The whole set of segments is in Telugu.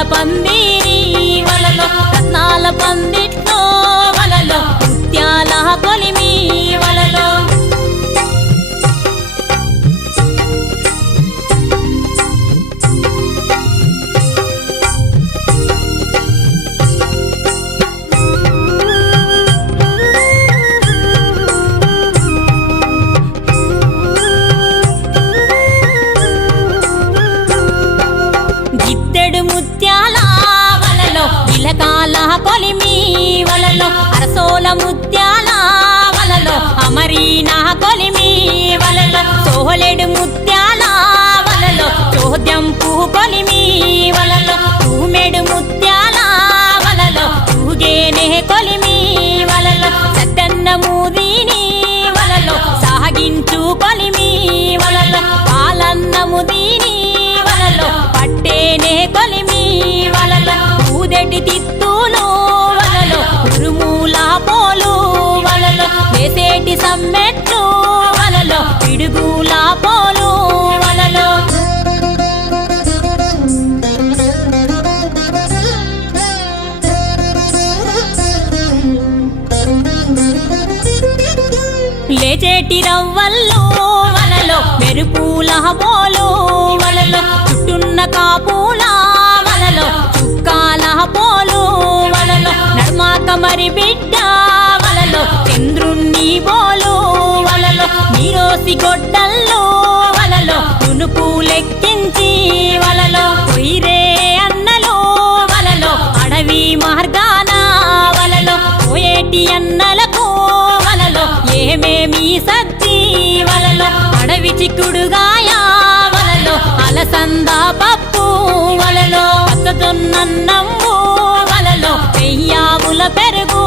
రత్నాల పందిరి వలలో రత్నాల పందిట్లో వలలో ముత్యాల కొలిమి ముత్యాల వలలో విలకాల కొలిమి వలలో అరసోల ముత్యాల వలలో అమరీనా కొలిమి వలలో సోహలెడు ముత్యాల వలలో చోద్యం పూ కొలిమి వలలో తూమెడు ముత్యాల వలలో తూగేనే కొలిమి ఊదటి తిత్తులు వలలు ఉరుమూల పోలు వలలు వేసేటి సమ్మెట్లు వలలు పిడుగుల పోలు వలలు. లేచేటి రవ్వల్లో వలలో మెరుపుల పోలు వలలో చుట్టున్న కాపుల నీరోసి గొడ్డల్లో వలలో తునుపు లెక్కించి వలలో పొయ్యిరే అన్నలో వలలో అడవి మార్గాన వలలో పోయేటి అన్నలకు వలలో ఏమేమి సజ్జి వలలో అడవి చిక్కుడుగాయ వలలో అలసంద పప్పు వలలో పచ్చజొన్నన్నమ్ము వలలో పెయ్యావుల పెరుగు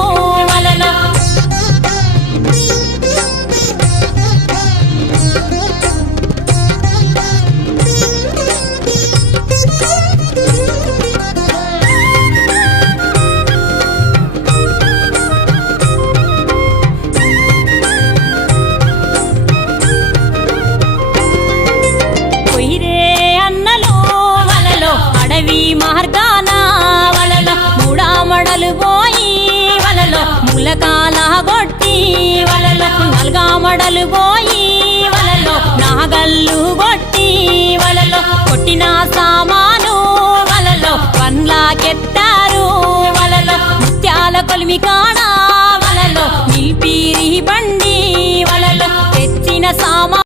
వలలో నల్గామడలు పోయి వలలో నాగల్లు కొట్టి వలలో కొట్టిన సామాను వలలో పండ్లాకెత్తారు వలలో ముత్యాల కొలిమి కాడా వలలో నిల్పీరి బండి వలలో తెచ్చిన సామాను